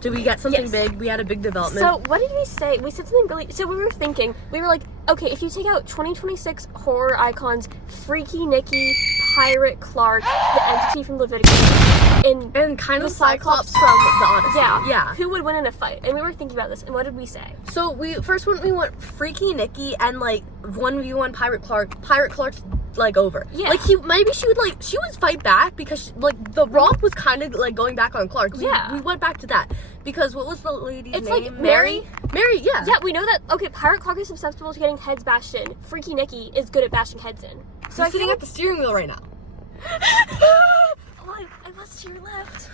Did we get something big? We had a big development. So, what did we say? We said something really... So, we were thinking... We were like, okay, if you take out 2026 horror icons, Freaky Nikki, Pirate Clark, the entity from Leviticus, and kind of Cyclops from the Odyssey. Yeah. Who would win in a fight? And we were thinking about this, and what did we say? So, we went Freaky Nikki and, like, 1v1 Pirate Clark. Pirate Clark's like over. Yeah. Like she would fight back because like the Rock was kind of like going back on Clark. We went back to that because what was the lady's name? It's like Mary. Mary, yeah. Yeah, we know that. Okay, Pirate Clark is susceptible to getting heads bashed in. Freaky Nikki is good at bashing heads in. So I'm sitting at the steering wheel right now. Oh, I must to your left.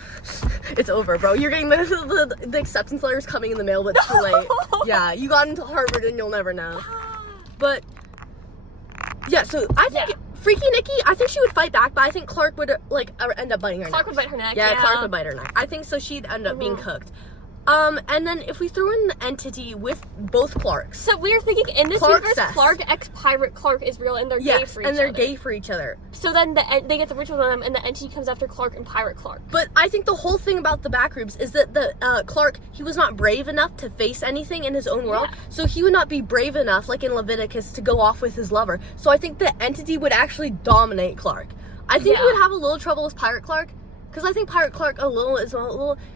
It's over, bro. You're getting the acceptance letters coming in the mail, but it's too late. Yeah, you got into Harvard and you'll never know. But yeah, so I think Freaky Nikki, I think she would fight back, but I think Clark would like end up biting her neck. Clark would bite her neck. Yeah, Clark would bite her neck. I think so. She'd end up being cooked. And then if we threw in the entity with both Clarks. So we're thinking in this universe, Clark x Pirate Clark is real, and they're gay for each other. and they're gay for each other. So then they get the ritual on them, and the entity comes after Clark and Pirate Clark. But I think the whole thing about the Backrooms is that the Clark, he was not brave enough to face anything in his own world. Yeah. So he would not be brave enough, like in Leviticus, to go off with his lover. So I think the entity would actually dominate Clark. I think he would have a little trouble with Pirate Clark, because I think Pirate Clark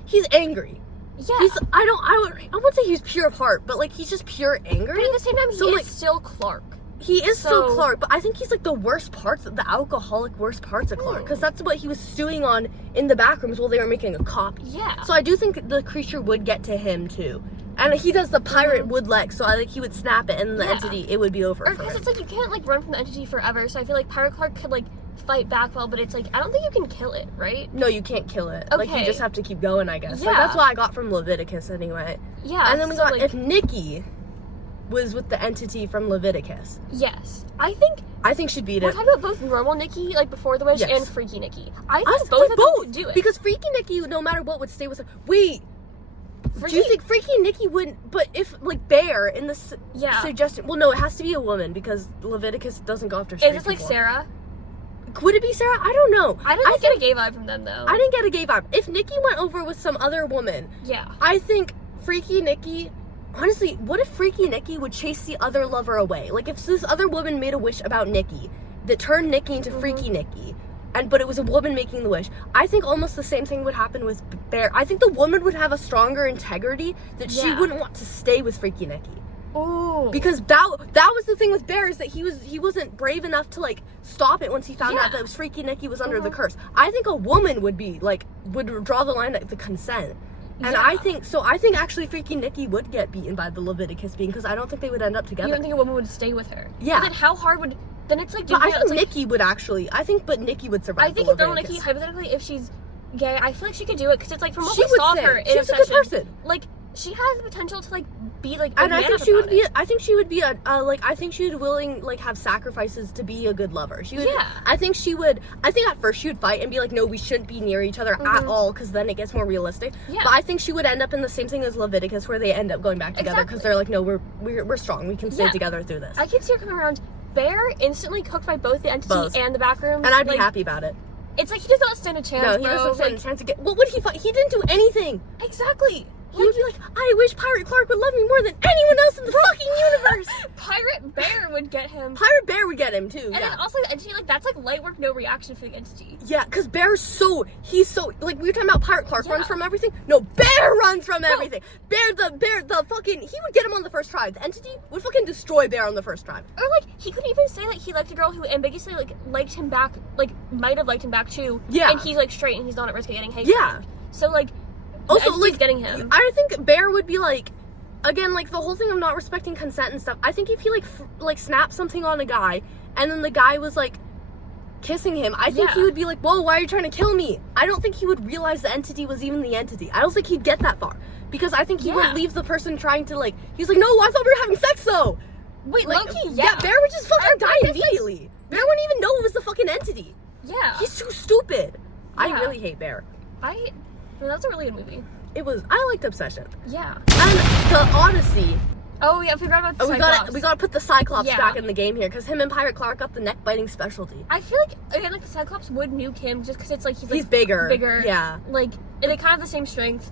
he's angry. Yeah. I wouldn't say he's pure of heart, but like he's just pure angry. But at the same time, he is still Clark. He is still Clark, but I think he's like the worst parts, the alcoholic worst parts of Clark, because that's what he was stewing on in the Backrooms while they were making a copy. Yeah. So I do think the creature would get to him too. And he does the pirate wood leg, so I think he would snap it, and the entity, it would be over. Or because it's like you can't like run from the entity forever, so I feel like Pirate Clark could like fight back well, but it's like I don't think you can kill it, right? No, you can't kill it. Okay. Like you just have to keep going, I guess. Yeah. Like, that's what I got from Leviticus anyway. Yeah. And then we got if Nikki was with the entity from Leviticus. Yes. I think she'd beat it. We're talking about both normal Nikki, like before the wish, and Freaky Nikki. I think both of them could do it. Because Freaky Nikki, no matter what, would stay with her. Wait. Do you think Freaky Nikki wouldn't? But if like Bear in the suggestion, well, no, it has to be a woman because Leviticus doesn't go after. Is this like Sarah? Could it be Sarah? I don't know. I didn't get a gay vibe from them though. I didn't get a gay vibe. If Nikki went over with some other woman, I think Freaky Nikki. Honestly, what if Freaky Nikki would chase the other lover away? Like if this other woman made a wish about Nikki that turned Nikki into Freaky Nikki. But it was a woman making the wish. I think almost the same thing would happen with Bear. I think the woman would have a stronger integrity that she wouldn't want to stay with Freaky Nikki. Oh. Because that was the thing with Bear, is that he wasn't brave enough to like stop it once he found out that Freaky Nikki was under the curse. I think a woman would draw the line at the consent. And I think actually Freaky Nikki would get beaten by the Leviticus being, because I don't think they would end up together. You don't think a woman would stay with her? Yeah. But then how hard would... Then it's like... But I think Nikki would actually... but Nikki would survive. I think if normal Nikki, hypothetically, if she's gay, I feel like she could do it, because it's like from what we saw of her in she's a good person. Like, she has the potential to like be like and I think she would be I think she would be I think she would willing like have sacrifices to be a good lover. She would I think at first she would fight and be like, no, we shouldn't be near each other at all, because then it gets more realistic. But I think she would end up in the same thing as Leviticus, where they end up going back together because they're like, no, we're strong, we can stay together through this. I can see her coming around. Bear instantly cooked by both the entity and the Backrooms, and I'd be happy about it. It's like he does not stand a chance. No, he doesn't stand a chance to get. What would he fight? He didn't do anything. Exactly. He would be like, I wish Pirate Clark would love me more than anyone else in the fucking universe. Pirate Bear would get him. Pirate Bear would get him too. And then also the entity, like that's like light work, no reaction for the entity. Yeah, because he's so like we were talking about Pirate Clark runs from everything. No, Bear runs from everything. Bear the fucking he would get him on the first try. The entity would fucking destroy Bear on the first try. Or like he couldn't even say that he liked a girl who ambiguously like liked him back, like might have liked him back too. Yeah. And he's like straight and he's not at risk of getting hate. Yeah. So like. Also, like getting him. I think Bear would be like, again, like the whole thing of not respecting consent and stuff. I think if he like snapped something on a guy, and then the guy was like kissing him, I think he would be like, whoa, why are you trying to kill me? I don't think he would realize the entity was even the entity. I don't think he'd get that far, because I think he wouldn't leave the person trying to like. He's like, no, I thought we were having sex though. Wait, like, Loki, Bear would just fucking die immediately. Bear wouldn't even know it was the fucking entity. Yeah, he's too stupid. I really hate Bear. That's a really good movie. I liked Obsession. Yeah. And the Odyssey. Oh yeah, I forgot about the Cyclops. We gotta put the Cyclops back in the game here, because him and Pirate Clark got the neck biting specialty. I feel like again, like the Cyclops would nuke him just because it's like he's bigger. Bigger. Yeah. Like, and they kind of have the same strength.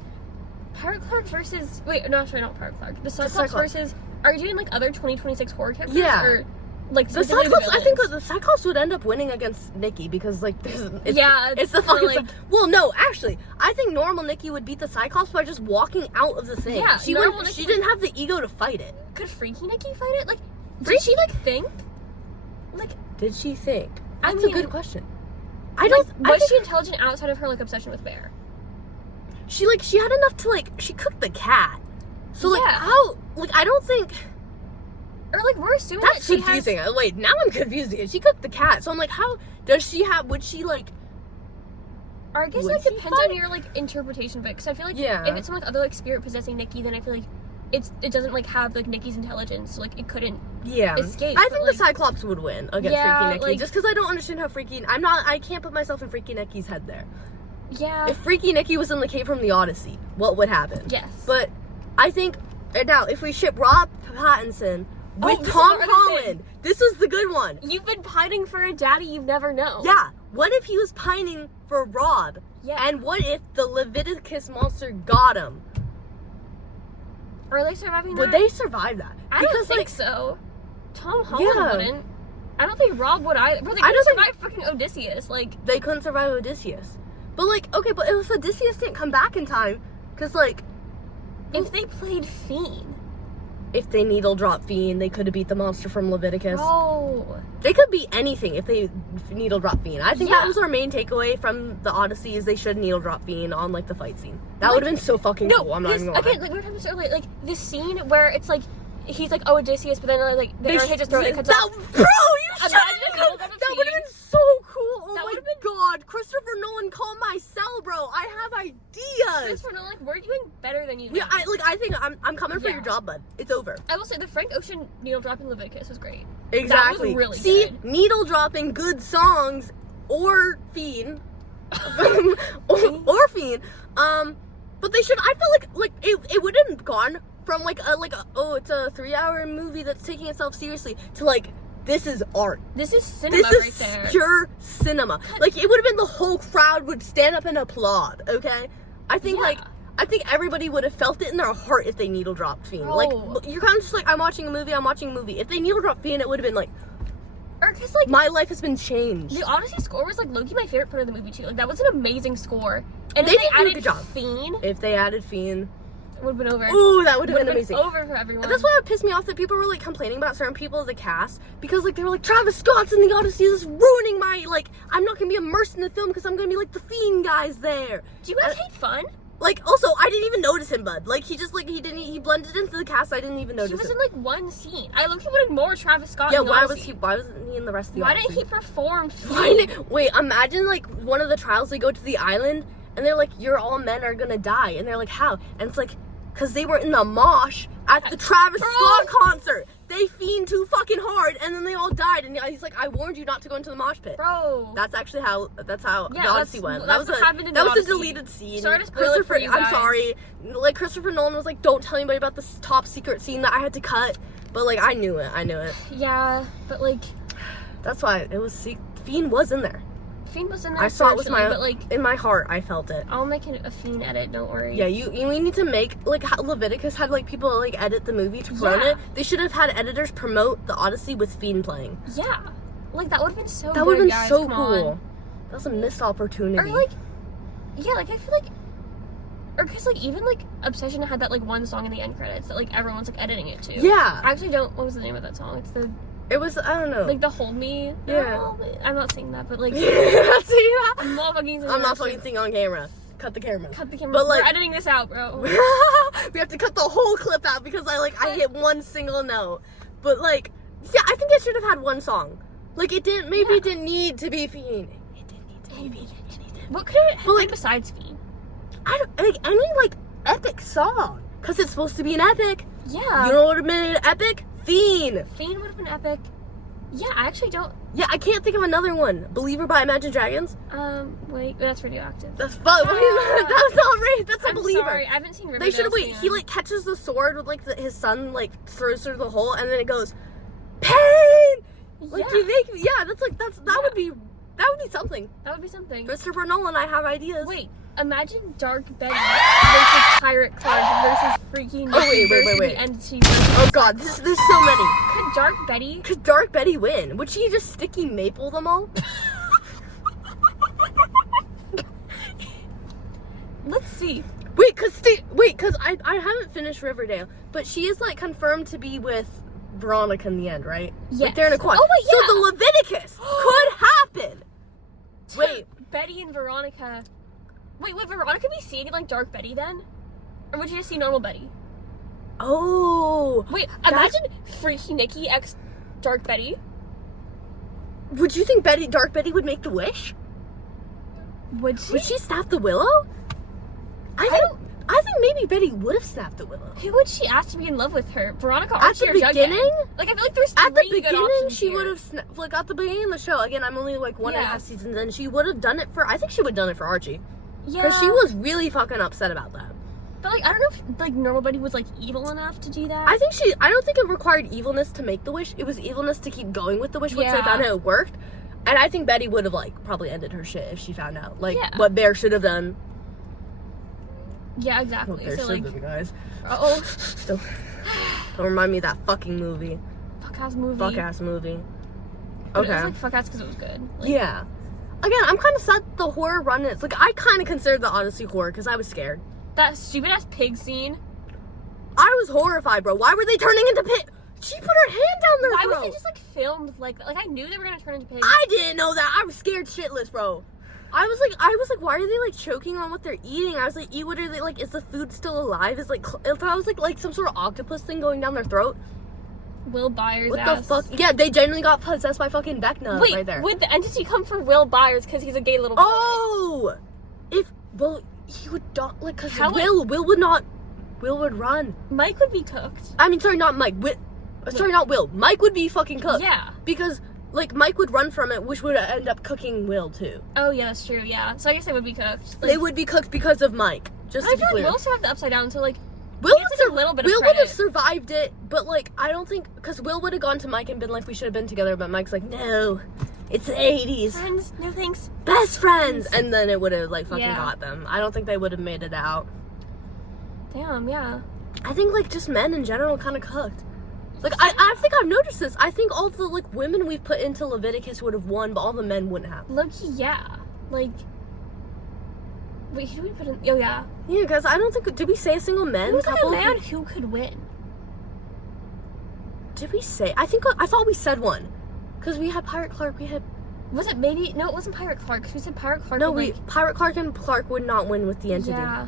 Pirate Clark versus... Wait, no, sorry, not Pirate Clark. The Cyclops versus... Are you doing, like, other 2026 horror characters? Yeah. Or, like, the Cyclops, I think the Cyclops would end up winning against Nikki because, like, it's the fucking... like, well, no, actually, I think normal Nikki would beat the Cyclops by just walking out of the thing. Yeah, she didn't have the ego to fight it. Could Freaky Nikki fight it? Like, did she, like, think? Like... Did she think? That's a good question. Was she intelligent outside of her, like, obsession with Bear? She had enough to, like, she cooked the cat. So, like, Yeah. how, like, I don't think... Or, like, we're assuming That's that she confusing. has... Wait, now I'm confused again. She cooked the cat. So I'm like, how does she have, would she, like... Or I guess Would it she depends fight? on your, like, interpretation of it. Because I feel like Yeah. if it's some, like, other, like, spirit possessing Nikki, then I feel like it doesn't, like, have, like, Nikki's intelligence. So, like, it couldn't escape. I but, think like, the Cyclops would win against Yeah, Freaky Nikki. like- Just because I don't understand how I can't put myself in Freaky Nikki's head there. Yeah. If Freaky Nikki was in the cave from the Odyssey, what would happen? Yes. But I think, now, if we ship Rob Pattinson with this is Tom our other Holland, this is the good one. You've been pining for a daddy you've never known. Yeah. What if he was pining for Rob? Yeah. And what if the Leviticus monster got him? Are they surviving that? Would they survive that? I don't think so. Tom Holland Yeah. wouldn't. I don't think Rob would either. Bro, they I couldn't don't survive freaking Odysseus. Like, They couldn't survive Odysseus. But, like, okay, but if Odysseus didn't come back in time, because, like, if they played Fiend. if they needle drop Fiend, they could have beat the monster from Leviticus. Oh. They could beat anything if they needle drop Fiend. I think Yeah. that was our main takeaway from the Odyssey is they should needle drop Fiend on, like, the fight scene. That Like, would have been so fucking cool. I'm not even gonna lie. Again, like we were talking about earlier, like this scene where it's like he's like, oh, Odysseus, but then like the arrow hits his throat and it cuts off. Bro, you should Imagine have. how that That would have been so cool. Oh That my would've been- god, Christopher Nolan, call my cell, bro. I have ideas. Christopher Nolan, like, we're doing better than you. Yeah, I think I'm coming for Yeah. your job, bud. It's over. I will say the Frank Ocean needle dropping Leviticus was great. Exactly. That was really See, good. needle dropping good songs or Fiend, or Fiend. But they should. I feel like it wouldn't have gone from like a oh, it's a 3-hour movie that's taking itself seriously to like this is art. This is cinema This right is there. pure cinema. Like it would have been the whole crowd would stand up and applaud. Okay, I think Yeah. I think everybody would have felt it in their heart if they needle dropped Fiend. Bro. Like you're kind of just like I'm watching a movie. If they needle dropped Fiend, it would have been like Or because like my life has been changed. the Odyssey score was like low-key my favorite part of the movie too. Like that was an amazing score. And They if did they do a added good job. Fiend, If they added Fiend, it would have been over. ooh, that would have Would've been amazing. over for everyone. That's why it pissed me off that people were like complaining about certain people as a cast because like they were like Travis Scott's in the Odyssey is ruining my like I'm not gonna be immersed in the film because I'm gonna be like the Fiend guys there. Do you guys hate fun? Like also I didn't even notice him, bud. Like he just like he blended into the cast. I didn't even notice He was him. in like one scene. I look, he wanted more Travis Scott. Yeah, in the why Odyssey. wasn't he in the rest of the Why Odyssey? didn't he perform? Wait, imagine like one of the trials they go to the island and they're like, you're all men are gonna die. And they're like, how? And it's like, cause they were in the mosh at the Travis Bro. Scott concert. They fiend too fucking hard and then they all died. And he's like, I warned you not to go into the mosh pit. Bro. That's actually how the Odyssey that's- went. that's what happened in the that was a Odyssey. deleted scene. Sorry to spoil it for you I'm guys. sorry. Like Christopher Nolan was like, don't tell anybody about this top secret scene that I had to cut. But like I knew it. Yeah, but like That's why it was Fiend was in there. Fiend was in there. I saw it with partially, my but like in my heart. I felt it. I'll make a Fiend edit. Don't worry. Yeah, you need to make like how Leviticus had like people like edit the movie to promote Yeah. it. They should have had editors promote the Odyssey with Fiend playing. Yeah. Like that would have been so. That would have good, been guys. so Come cool. on. That was a missed opportunity. Or like, yeah, like I feel like, or because like even like Obsession had that like one song in the end credits that like everyone's like editing it to. yeah, I actually don't. What was the name of that song? It's the it was. I don't know. like the Hold Me. Yeah. Oh, I'm not singing that, but like See that? I'm not fucking singing. I'm not that fucking shit. singing on camera. Cut the camera. Cut the camera. But, like- we're editing this out, bro. We have to cut the whole clip out because I hit one single note. But like, yeah, I think it should have had one song. Like it didn't. Maybe it didn't need to be Fiend. It didn't need to be anything. What could it have But, been like- besides Fiend? I don't like any like epic song because it's supposed to be an epic. Yeah. You know what would have been an epic? Fiend. Fiend would have been epic. Yeah, I actually don't. Yeah, I can't think of another one. Believer by Imagine Dragons. Wait, that's Radioactive. That's fun. That's not right. That's a I'm Believer. sorry, I haven't seen Riverdale. They should have so wait. yeah. He like catches the sword with like his son like throws through the hole and then it goes, pain. Like Yeah. you make that's like that would be something. That would be something. Christopher Nolan, I have ideas. Wait, imagine Dark Betty versus Pirate Clark versus Freaky Nikki wait. the Entity versus... Oh god, there's so many. Could Dark Betty win? Would she just sticky maple them all? Let's see. Wait, cause I haven't finished Riverdale, but she is like confirmed to be with Veronica in the end, right? Yes. Like they're in a quad. Oh wait, yeah. So the Leviticus could happen. Wait, Betty and Veronica. Wait, would Veronica be seeing like Dark Betty then? Or would you just see normal Betty? oh, Wait, imagine Freaky Nikki x Dark Betty. would you think Dark Betty would make the wish? Would she? Would she snap the willow? I think maybe Betty would have snapped the willow. Who would she ask to be in love with her? Veronica, At Archie, the or Jughead? beginning? Like, I feel like there's At the three good beginning, options she here. would have like at the beginning of the show. Again, I'm only like one and a Yeah. half seasons in. She would have done it for. I think she would have done it for Archie Yeah. because she was really fucking upset about that. But, like, I don't know if, like, normal Betty was, like, evil enough to do that. I don't think it required evilness to make the wish. It was evilness to keep going with the wish once they Yeah. found out it worked. And I think Betty would have, like, probably ended her shit if she found out. Like, Yeah. what Bear should have done. Yeah, What exactly. Bear So, should like, have done, guys. uh-oh. Don't remind me of that fucking movie. Fuck-ass movie. Fuck-ass movie. But Okay. it was, like, fuck-ass because it was good. Like, Yeah. Again, I'm kind of sad the horror run is. Like, I kind of considered the Odyssey horror because I was scared. That stupid-ass pig scene. I was horrified, bro. Why were they turning into pit? She put her hand down their Why throat. was it just, like, filmed like that? Like, I knew they were gonna turn into pigs. I didn't know that. I was scared shitless, bro. I was like, why are they like choking on what they're eating? I was like, what are they like? Is the food still alive? Is like, I thought it was like some sort of octopus thing going down their throat. Will Byers' What ass. the fuck? Yeah, they genuinely got possessed by fucking Vecna Wait, right there. would the entity come for Will Byers because he's a gay little boy? Oh, he would not like because How Will would run. Mike would be cooked. I mean, sorry, not Mike. Not Will. Mike would be fucking cooked. Yeah. Because like Mike would run from it, which would end up cooking Will too. Oh yeah, that's true. Yeah. So I guess they would be cooked. Like, They would be cooked because of Mike. Just I to be feel like clear. Will still have the upside down. So like, Will he has, like, a little bit of Will would have credit. survived it, but like I don't think because Will would have gone to Mike and been like, we should have been together, but Mike's like, no, it's the 80s, friends, no thanks. best friends, and then it would have like fucking Yeah. got them. I don't think they would have made it out. Damn. Yeah. I think like just men in general kind of cooked. Like I think I've noticed this. I think all the like women we've put into Leviticus would have won, but all the men wouldn't have. Loki. Yeah. Like. Wait, who did we put in? Oh yeah. Yeah, because I don't think did we say a single man Who was like a couple? man who could win? Did we say? I thought we said one, because we had Pirate Clark. We had Was it maybe? No, it wasn't Pirate Clark. Because we said Pirate Clark. no. would, We like, Pirate Clark and Clark would not win with the entity. Yeah.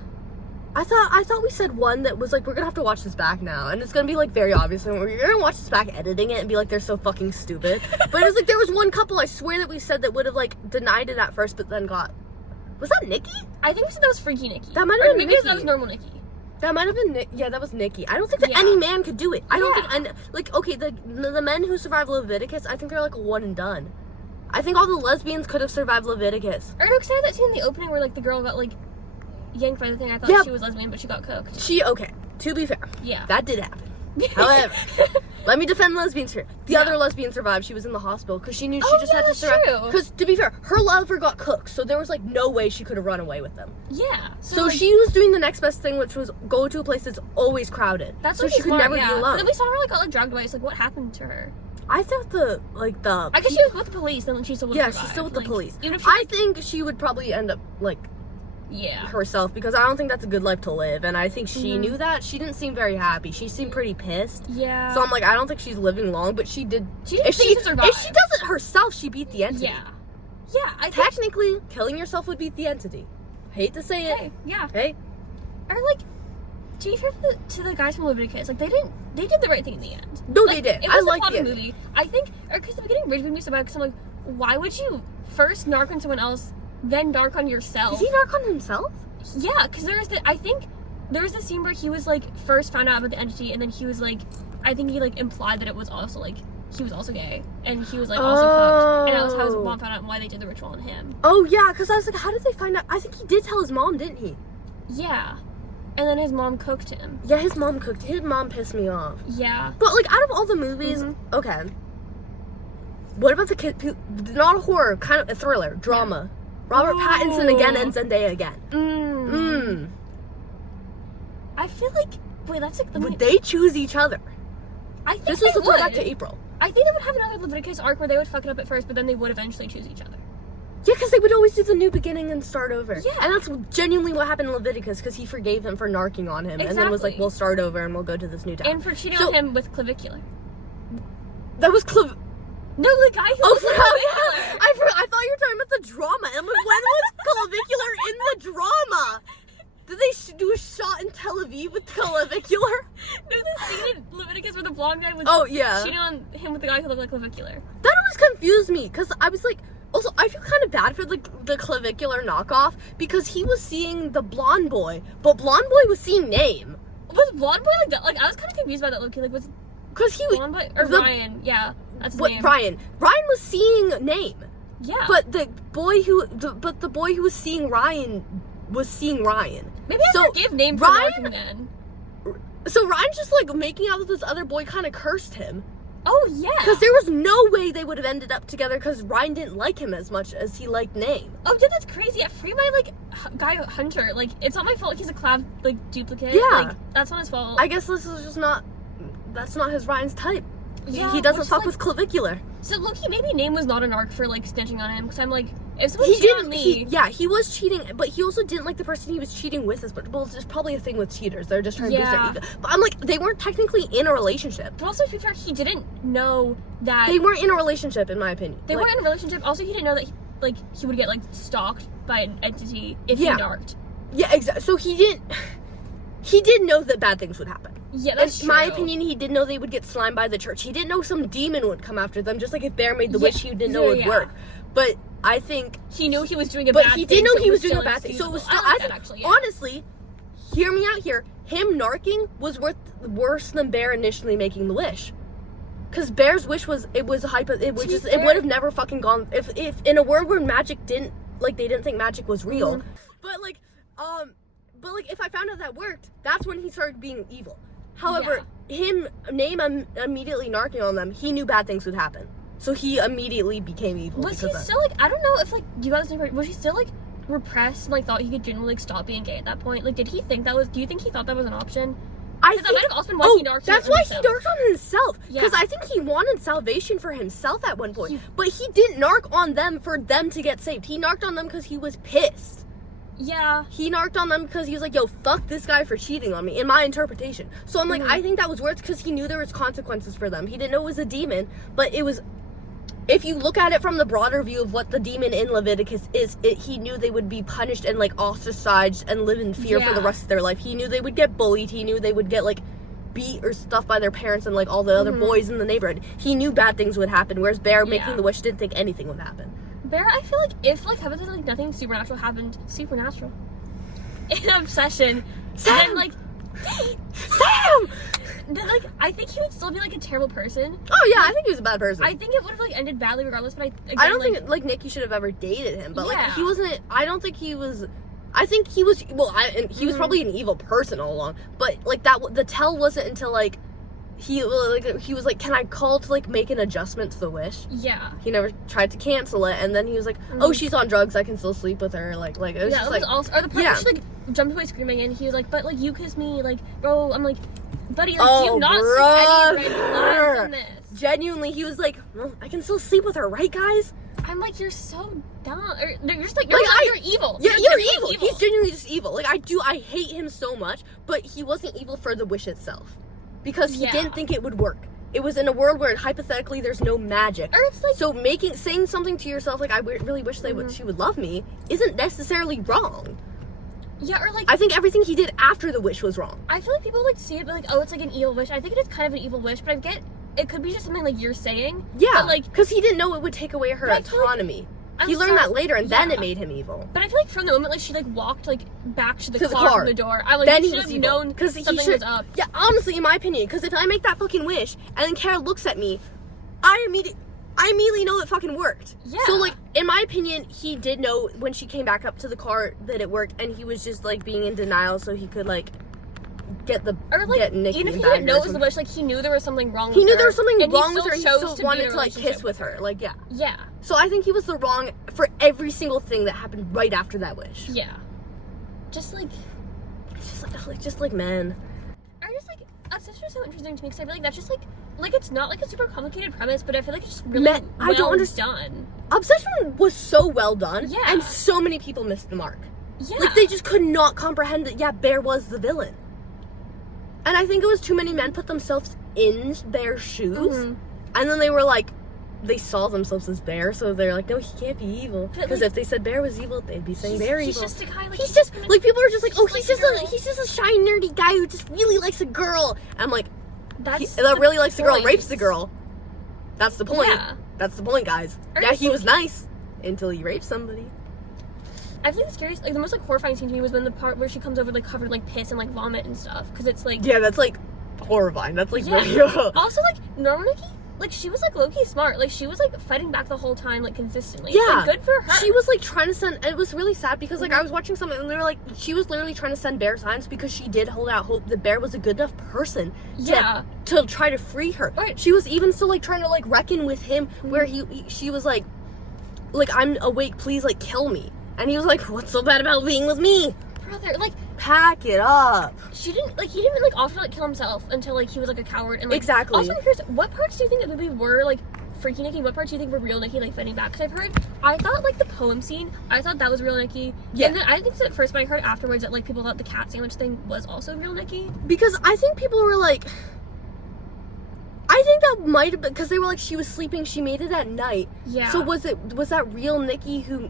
I thought we said one that was like we're gonna have to watch this back now, and it's gonna be like very obvious, and we're gonna watch this back editing it and be like they're so fucking stupid. But it was like there was one couple I swear that we said that would have like denied it at first, but then got. Was that Nikki? I think we said that was Freaky Nikki. That might have Or been maybe Nikki. that was normal Nikki. That might have been yeah, that was Nikki. I don't think that Yeah. any man could do it. I don't Yeah. think and like okay, the men who survived Leviticus, I think they're like a one and done. I think all the lesbians could have survived Leviticus. Or no, because I had that scene in the opening where like the girl got like yanked by the thing. I thought Yeah. she was lesbian, but she got cooked. To be fair, Yeah. that did happen. However, let me defend lesbians here. The Yeah. other lesbian survived. She was in the hospital because she knew she Oh, just yeah, had to that's survive. true. Because to be fair, her lover got cooked, so there was like no way she could have run away with them. Yeah. So like, she was doing the next best thing, which was go to a place that's always crowded. That's so what she could smart, never yeah. be But alone. then we saw her like got like dragged away. So like, what happened to her? I thought I guess she was with the police, then she still would yeah, survive. she's still with Like, the police. Even if she, I think she would probably end up like yeah. herself because I don't think that's a good life to live, and I think she Mhm. knew that. She didn't seem very happy. She seemed pretty pissed. Yeah. So I'm like, I don't think she's living long, but she did. She did If she things to survive. if she does it herself, she beat the entity. Yeah. Yeah. I think. Technically, killing yourself would beat the entity. Hate to say it. Hey, yeah. Hey, Or like, to be fair to the guys from Leviticus, like they did the right thing in the end. no, Like, they did. It I was like a the fun movie. I think, or because the beginning really made me so bad. Because I'm like, why would you first narc on someone else, then narc on yourself? Did he narc on himself? Yeah, because I think there was the scene where he was like first found out about the entity, and then he was like, I think he like implied that it was also like he was also gay, and he was like also cooked, and that was how his mom found out and why they did the ritual on him. Oh yeah, because I was like, how did they find out? I think he did tell his mom, didn't he? Yeah, and then his mom cooked him. Yeah, his mom cooked. His mom pissed me off. Yeah. But like, out of all the movies, Mhm. okay. What about the kid? Not a horror, kind of a thriller, drama. Robert Pattinson again and Zendaya again. I feel like, wait, that's like... Would they choose each other? I think This they is a would. throwback to April. I think they would have another Leviticus arc where they would fuck it up at first, but then they would eventually choose each other. Yeah, because they would always do the new beginning and start over. Yeah. And that's genuinely what happened in Leviticus, because he forgave them for narking on him. Exactly. And then was like, we'll start over and we'll go to this new town. And for cheating on him with clavicular. That was No, the guy who was clavicular. I thought you were talking about the drama. And I'm like, when was clavicular in the drama? Did they do a shot in Tel Aviv with clavicular? There's a scene in Leviticus where the blonde guy was cheating on him with the guy who looked like clavicular. That always confused me, because I was like, also, I feel kind of bad for the clavicular knockoff, because he was seeing the blonde boy, but blonde boy was seeing Name. Was blonde boy like that? Like, I was kind of confused by that, Loki. Like, was Because he blonde boy? Or Ryan, yeah. That's his name. Ryan was seeing Name. Yeah. But the boy who was seeing Ryan was seeing Ryan. Maybe I forgive Name for narking then. So Ryan's just like making out with this other boy, kind of cursed him. Oh, yeah. Because there was no way they would have ended up together, because Ryan didn't like him as much as he liked Name. Oh, dude, that's crazy. Yeah, free my, like, guy Hunter. Like, it's not my fault he's a Clav, like, duplicate. Yeah. Like, that's not his fault. I guess this is just not, that's not his Ryan's type. Yeah, he doesn't fuck with clavicular. So, Loki, maybe Name was not an arc for, like, snitching on him, because I'm like, if someone He cheated on didn't, me... he was cheating, but he also didn't like the person he was cheating with as much. Well, there's probably a thing with cheaters. They're just trying to boost their ego. But I'm like, they weren't technically in a relationship. But also, to be fair, he didn't know that... They weren't in a relationship, in my opinion. They weren't in a relationship. Also, he didn't know that, he would get, like, stalked by an entity if he narked. Yeah, exactly. So he did know that bad things would happen. Yeah, that's true. In my opinion, he did know they would get slimed by the church. He didn't know some demon would come after them, just like if Bear made the wish, he didn't know it would work. But I think... He knew he was doing a bad thing. But he did know he was doing a bad thing. So it was still... I like that, actually, yeah. Honestly, hear me out here. Him narking was worse than Bear initially making the wish. Because Bear's wish was... It was hyper... It would have never fucking gone... If in a world where magic didn't... Like, they didn't think magic was real. Mm-hmm. But, like, if I found out that worked, that's when he started being evil. However, Name immediately narking on them, he knew bad things would happen. So he immediately became evil. Was he still, like, I don't know if, like, you got this information, was he still, like, repressed and, like, thought he could generally, like, stop being gay at that point? Like, did he think that was, do you think he thought that was an option? I think that might have also been why he narked that's on why himself. he narked on himself. Because Yeah. I think he wanted salvation for himself at one point. But he didn't narc on them for them to get saved. He narked on them because he was pissed. Yeah. He narked on them because he was like, yo, fuck this guy for cheating on me, in my interpretation. So I'm like, I think that was worse because he knew there was consequences for them. He didn't know it was a demon, but it was... If you look at it from the broader view of what the demon in Leviticus is, he knew they would be punished and, like, ostracized and live in fear for the rest of their life. He knew they would get bullied. He knew they would get, like, beat or stuff by their parents and, like, all the other boys in the neighborhood. He knew bad things would happen, whereas Bear, making the wish, didn't think anything would happen. Bear, I feel like if, like, hypothetically, like, nothing supernatural happened, in Obsession, then, like, Sam! Then, like, I think he would still be, like, a terrible person. Oh, yeah, I think he was a bad person. I think it would have, like, ended badly regardless, but I don't think, like, Nikki should have ever dated him, but, like, he wasn't, I don't think he was... I think he was, and he was probably an evil person all along, but, like, the tell wasn't until, like, he was like, can I call to, like, make an adjustment to the wish? Yeah. He never tried to cancel it, and then he was like, oh, she's on drugs, I can still sleep with her, like, it was just, like... Also, or the part where she, like, jumped away screaming, and he was like, but, like, you kiss me, like, bro, I'm like, buddy, like, do you not see any red flags in this? Genuinely, he was like, well, I can still sleep with her, right, guys? I'm like, you're so dumb. Or, you're just like, you're evil. Yeah, you're evil. He's genuinely just evil. Like, I hate him so much, but he wasn't evil for the wish itself. Because he didn't think it would work. It was in a world where, hypothetically, there's no magic. Or it's like... So saying something to yourself, like, I really wish she would love me, isn't necessarily wrong. Yeah, or, like... I think everything he did after the wish was wrong. I feel like people, like, see it, but, like, oh, it's, like, an evil wish. I think it is kind of an evil wish, but I get... It could be just something, like, you're saying. Yeah, but, like... Because he didn't know it would take away her autonomy. He learned that later, and then it made him evil. But I feel like from the moment, like, she, like, walked, like, back to the car from the door, I, like, then he should have known because something was up. Yeah, honestly, in my opinion, because if I make that fucking wish, and then Kara looks at me, I immediately know it fucking worked. Yeah. So, like, in my opinion, he did know when she came back up to the car that it worked, and he was just, like, being in denial so he could, like, get Nikki. Even if he didn't know it was the wish, like, he knew there was something wrong with her. He knew there was something wrong with her, and he still still wanted to, like, kiss with her. Like, yeah. Yeah. So I think he was the wrong for every single thing that happened right after that wish. Yeah. Just, like... just like men. I just like Obsession is so interesting to me because I feel like that's just like it's not like a super complicated premise, but I feel like it's just really I don't understand. Obsession was so well done, and so many people missed the mark. Yeah, like they just could not comprehend that. Yeah, Bear was the villain, and I think it was too many men put themselves in their shoes, and then they were like, they saw themselves as Bear, so they're like, no, he can't be evil, because if they said Bear was evil, they'd be saying Bear evil. He's just a guy. Like, he's just like people are just like, oh, he's just a shy nerdy guy who just really likes a girl. I'm like, that really likes the girl, rapes the girl. That's the point. Yeah. That's the point, guys. Yeah, he was nice until he raped somebody. I think the scariest, like the most like horrifying scene to me was when the part where she comes over like covered in like piss and like vomit and stuff, because it's like that's like horrifying. That's like also like normal Nikki, like she was like low-key smart, like she was like fighting back the whole time like consistently. Yeah, like, good for her. She was like trying to send. It was really sad because like I was watching something and they were like, she was literally trying to send Bear signs because she did hold out hope that Bear was a good enough person to try to free her. Right. She was even still like trying to like reckon with him where she was like I'm awake, please like kill me. And he was like, what's so bad about being with me? Brother, like, pack it up. He didn't like offer to like kill himself until like he was like a coward and like exactly. Also, I'm curious, what parts do you think that maybe were like freaky Nikki? What parts do you think were real Nikki like fighting back? Because I thought like the poem scene, I thought that was real Nikki. Yeah. And then I think so at first, but I heard afterwards that like people thought the cat sandwich thing was also real Nikki. Because I think people were like, I think that might have been because they were like, she was sleeping, she made it at night. Yeah. So was that real Nikki who?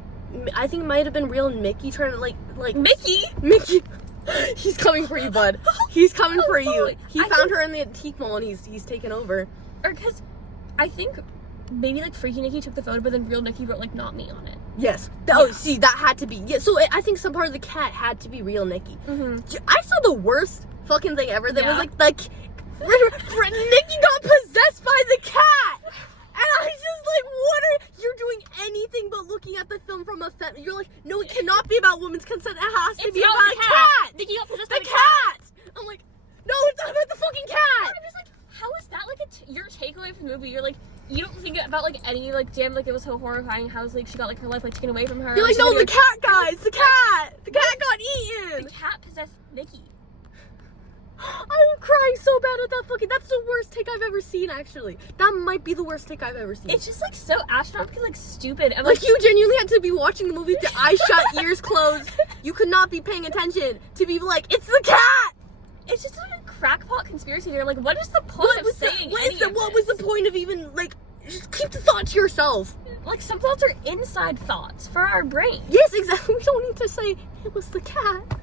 I think it might have been real Mickey trying to like Mickey. He's coming for you, bud. He's coming for you. He found her in the antique mall and he's taken over. Or because I think maybe like Freaky Nikki took the photo, but then real Nikki wrote like not me on it. Yes. Oh, see, that had to be. Yeah. So I think some part of the cat had to be real Nikki. I saw the worst fucking thing ever. That was like Nikki got possessed by the cat. And I was just like, you're doing anything but looking at the film from a you're like, no, it cannot be about women's consent. It has to be about a cat. Nikki got possessed by the cat. I'm like, no, it's not about the fucking cat. I'm just like, how is that like your takeaway from the movie? You're like, you don't think about like any like, damn, like it was so horrifying how like she got like her life like taken away from her. You're like, no, the cat, guys, the cat got eaten. The cat possessed Nikki. I'm crying so bad at that that's the worst take I've ever seen, actually. That might be the worst take I've ever seen. It's just like so astronomically like stupid. I'm like you genuinely had to be watching the movie with your eyes shut, ears closed. You could not be paying attention to be like, it's the cat! It's just like a crackpot conspiracy theory. Like, what is the point of saying what was the point of even, like, just keep the thought to yourself. Like, some thoughts are inside thoughts for our brain. Yes, exactly. We don't need to say, it was the cat.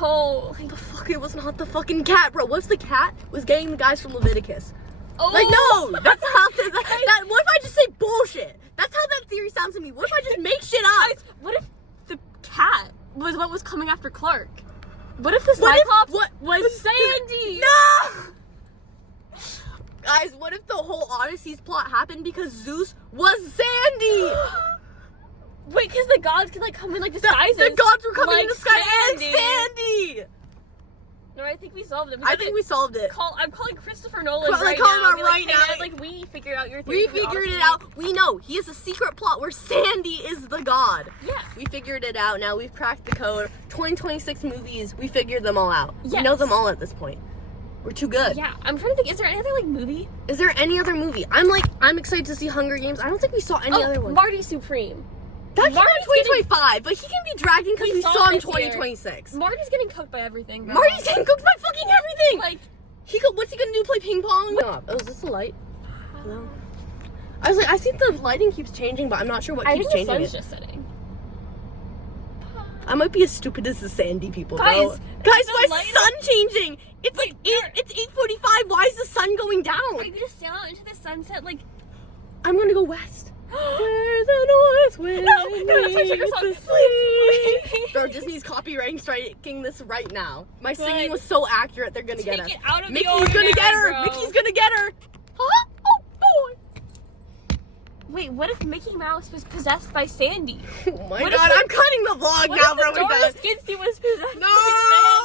Oh, like the fuck! It was not the fucking cat, bro. What if the cat was getting the guys from Leviticus? Oh, like no, that's how. What if I just say bullshit? That's how that theory sounds to me. What if I just make shit up? Guys, what if the cat was what was coming after Clark? What if the Cyclops was Sandy? No. Guys, what if the whole Odyssey's plot happened because Zeus was Sandy? Wait, because the gods could like come in like disguises. The gods were coming in disguise as Sandy. No, I think we solved it. I think we solved it. I'm calling Christopher Nolan right now. Right now. Like we figured out your theory. We figured it out. We know he has a secret plot where Sandy is the god. Yeah. We figured it out. Now we've cracked the code. 2026 movies. We figured them all out. Yes. We know them all at this point. We're too good. Yeah. I'm trying to think. Is there any other like movie? Is there any other movie? I'm excited to see Hunger Games. I don't think we saw any other one. Marty Supreme. That came in 2025, but he can be dragging because we saw him 2026. Marty's getting cooked by everything, bro. Marty's getting cooked by fucking everything! Like, what's he gonna do, play ping pong? Oh, is this the light? No. I was like, I think the lighting keeps changing, but I'm not sure what keeps changing. I think the sun's just setting. I might be as stupid as the Sandy people, bro. Guys, why is the sun changing? It's like, it's 8:45, why is the sun going down? Are you gonna sail out into the sunset, like... I'm gonna go west. Where the north wind meets the sea. Bro, Disney's copyrighting striking this right now. My singing was so accurate, they're gonna get us. Mickey's gonna get her! Bro. Mickey's gonna get her! Huh? Oh boy! Wait, what if Mickey Mouse was possessed by Sandy? Oh my god, I'm cutting the vlog now, bro. What if Dora Skinsky was possessed by Sandy?